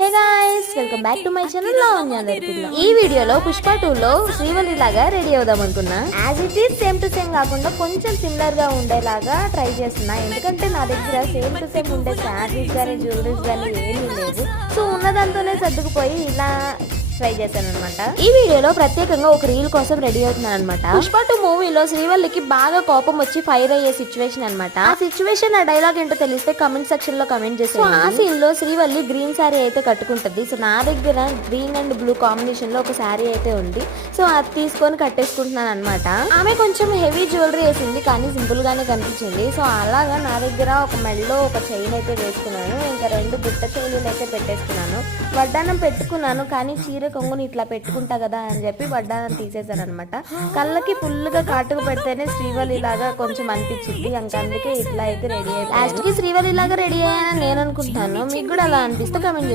Hey guys, welcome back to my channel Lavanya. ఈ వీడియోలో పుష్ప 2 లో శ్రీవల్లి లాగా రెడీ అవుదాం అనుకున్నా. As it is same to same కాకుండా కొంచెం సిమిలర్ గా ఉండేలాగా ట్రై చేస్తున్నా. ఎందుకంటే నా దగ్గర సేమ్ టు సేమ్ ఉండే శారీస్ కానీ జ్యువెలరీస్ కానీ ఏమీ లేదు. సో ఉన్నదాంతోనే సర్దుకుపోయి ఇలా ట్రై చేశాను అనమాట. ఈ వీడియోలో ప్రత్యేకంగా ఒక రీల్ కోసం రెడీ అవుతున్నాను అనమాట. పుష్ప 2 మూవీలో శ్రీవల్లికి బాగా కోపం వచ్చి ఫైర్ అయ్యే సిచ్యువేషన్ అనమాట. ఆ సిచ్యువేషన్ ఆ డైలాగ్ ఏంటో తెలిస్తే కమెంట్ సెక్షన్ లో కమెంట్ చేసి, ఆ సీన్ లో శ్రీవల్లి గ్రీన్ శారీ అయితే కట్టుకుంటది. సో నా దగ్గర గ్రీన్ అండ్ బ్లూ కాంబినేషన్ లో ఒక శారీ అయితే ఉంది. సో అది తీసుకొని కట్టేసుకుంటున్నాను అనమాట. ఆమె కొంచెం హెవీ జ్యువెలరీ వేసింది కానీ సింపుల్ గానే కనిపించింది. సో అలాగా నా దగ్గర ఒక మెడలో ఒక చైన్ అయితే వేసుకున్నాను. ఇంకా 2 బుట్ట చైన్లు అయితే పెట్టేసుకున్నాను. వడ్డానం పెట్టుకున్నాను కానీ చీర కొంగుని ఇట్లా పెట్టుకుంటా కదా అని చెప్పి వడ్డానం తీసేసాను అనమాట. కళ్ళకి ఫుల్గా కాటుకు పెడితేనే శ్రీవల్లి లాగా కొంచెం అనిపించింది. ఇంకా అందుకే ఇట్లా అయితే రెడీ అయ్యాను. లాస్ట్ కి శ్రీవల్లి లాగా రెడీ అయ్యానని నేను అనుకుంటాను. మీకు కూడా అలా అనిపిస్తే కమెంట్ చేయండి.